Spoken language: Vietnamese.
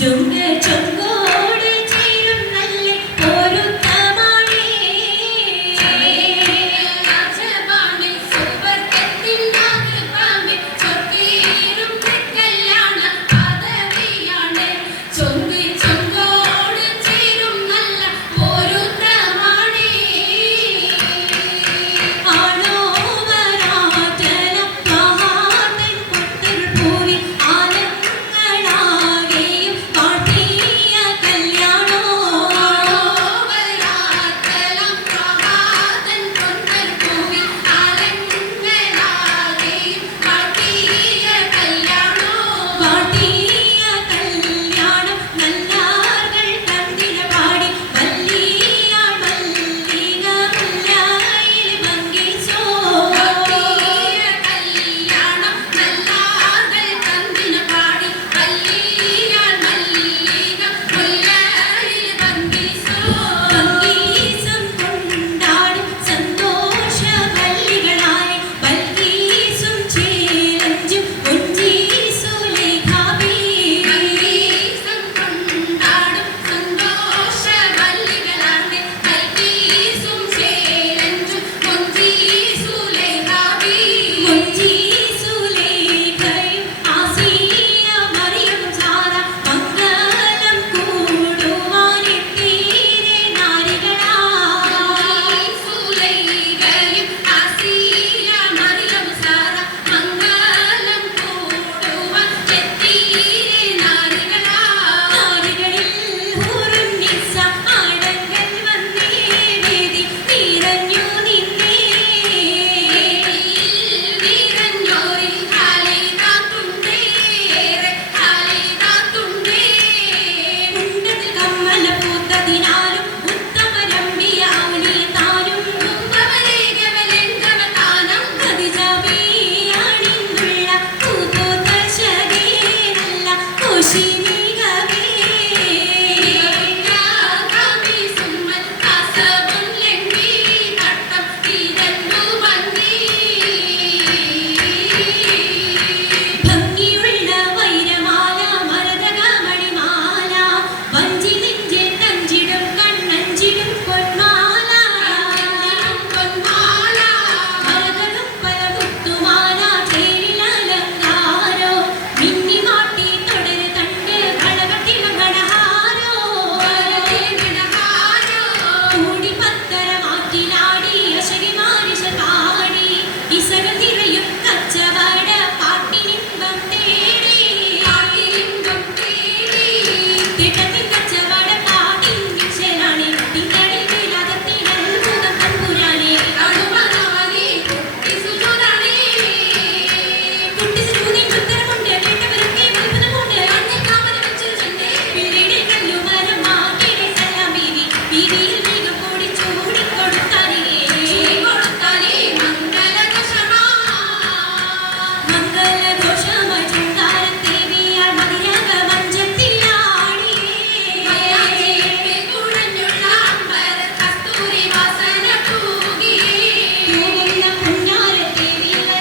chứng